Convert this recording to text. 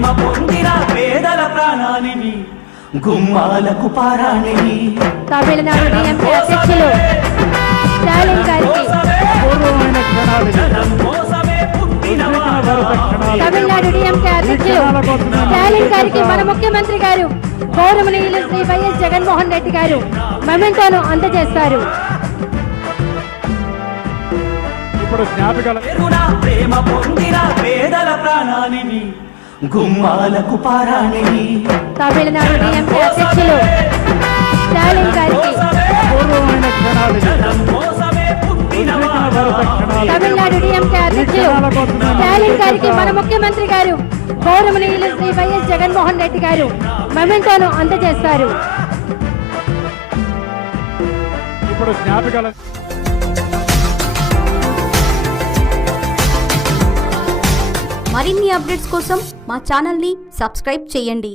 ప్రేమ పొందిన పేదల ప్రాణానివి గుమ్మాలకు పారాణివి తమిళనాడు డిఎంకే అధ్యక్షులు స్టాలిన్ గారికి తమిళనాడు డిఎంకే అధ్యక్షులు స్టాలిన్ గారికి మన ముఖ్యమంత్రి గారు గౌరవనీయులు శ్రీ వైఎస్ జగన్మోహన్ రెడ్డి గారు మెమెంటోను అందజేస్తారు. ప్రేమ పొందిన పేదల ప్రాణానివి గుమ్మాలకు పారాణివి తమిళనాడు డిఎంకే అధ్యక్షులు స్టాలిన్ గారికి తమిళనాడు డిఎంకే అధ్యక్షులు స్టాలిన్ గారికి మన ముఖ్యమంత్రి గారు గౌరవనీయులు శ్రీ వైఎస్ జగన్మోహన్ రెడ్డి గారు మెమెంటోను అందజేస్తారు. మరిన్ని అప్డేట్స్ కోసం మా ఛానల్ని సబ్స్క్రైబ్ చేయండి.